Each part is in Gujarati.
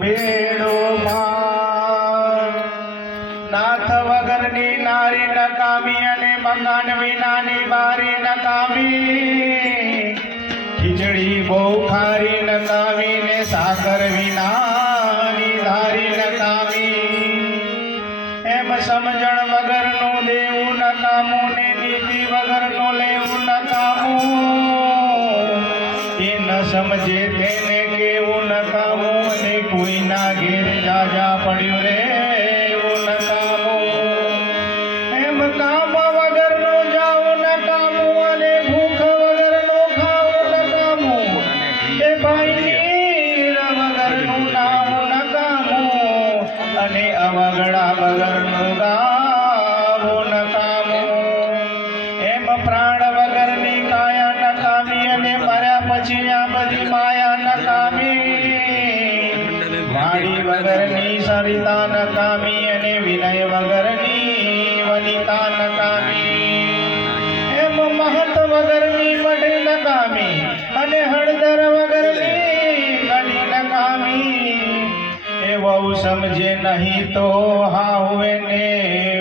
બેડો નાથ વગરની નારી નકામી અને મકાન વિનાની બારી નકામી. ખીચડી બહુ ખારી નકામી ને સાકર વિનાની ઘેર જાજા પડ્યું રે. વાણી વગરની સરિતા નકામી અને વિનય વગરની વનિતા નકામી એમ મહત વગરની મઢ નકામી અને હળદર વગરની કડી નકામી એ વહુ સમજે નહીં તો હાવે ને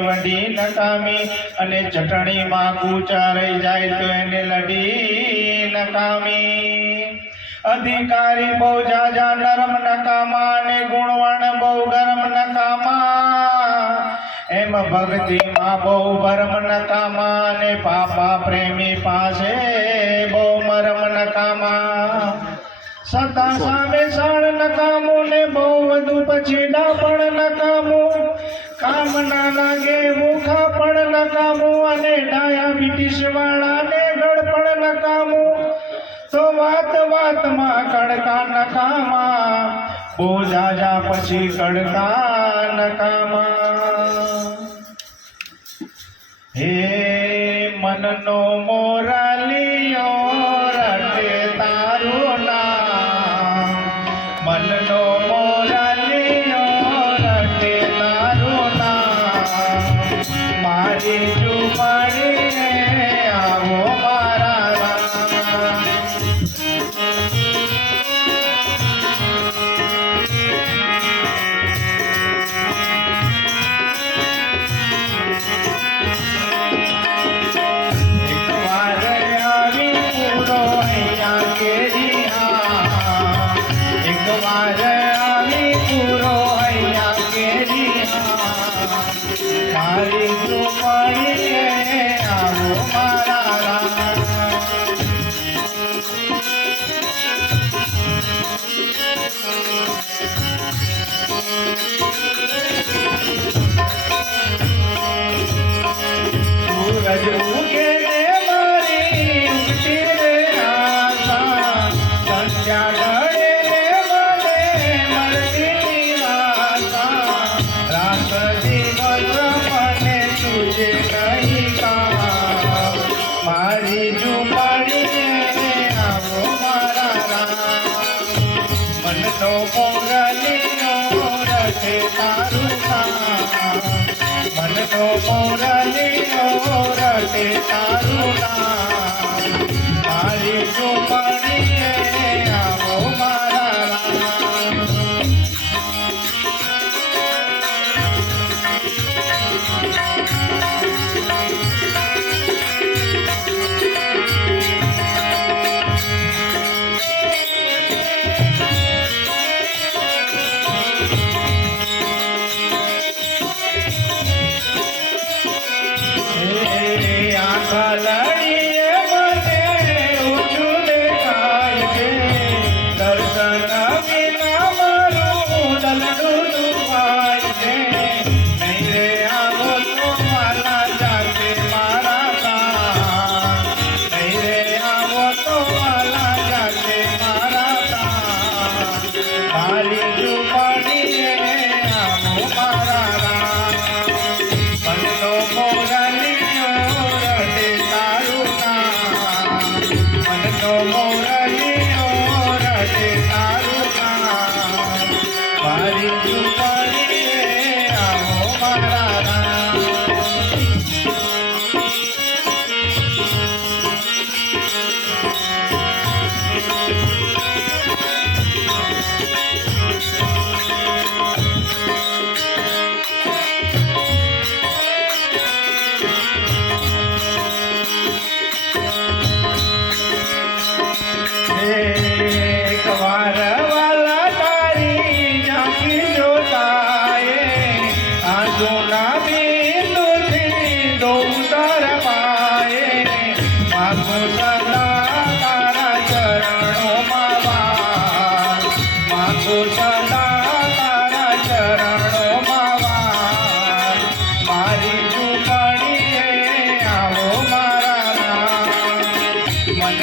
વડી નકામી અને ચટણીમાં કૂચા રહી જાય તો એને લડી નકામી અધિકારી બહુ જાજા નરમ નકામા ને ગુણવાણ બહુ ગરમ નકામા. એમ ભક્તિમાં બહુ ભરમ નકામા ને પાપા પ્રેમી પાસે બહુ મરમ નકામા. સતા સામે સાળ નકામું ને બહુ વધુ પછી ડાપણ નકામું. કામ ના લાગે મુખા પણ નકામું અને ડાયાબિટીસ વાળાને વાત કડકા નકામા બોજા જાજા પછી કડકા નકામા. હે મનનો મોરાલિયો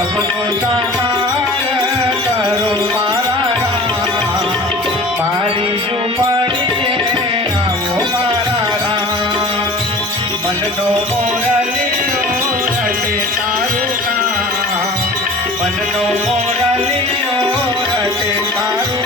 સપનો સાકાર કરો મારા રામ મારી ઝુંપડી આવો મારા રામ મનનો મોરલીઓ રચે તારું કામ મનનો મોરલીઓ રચે તારું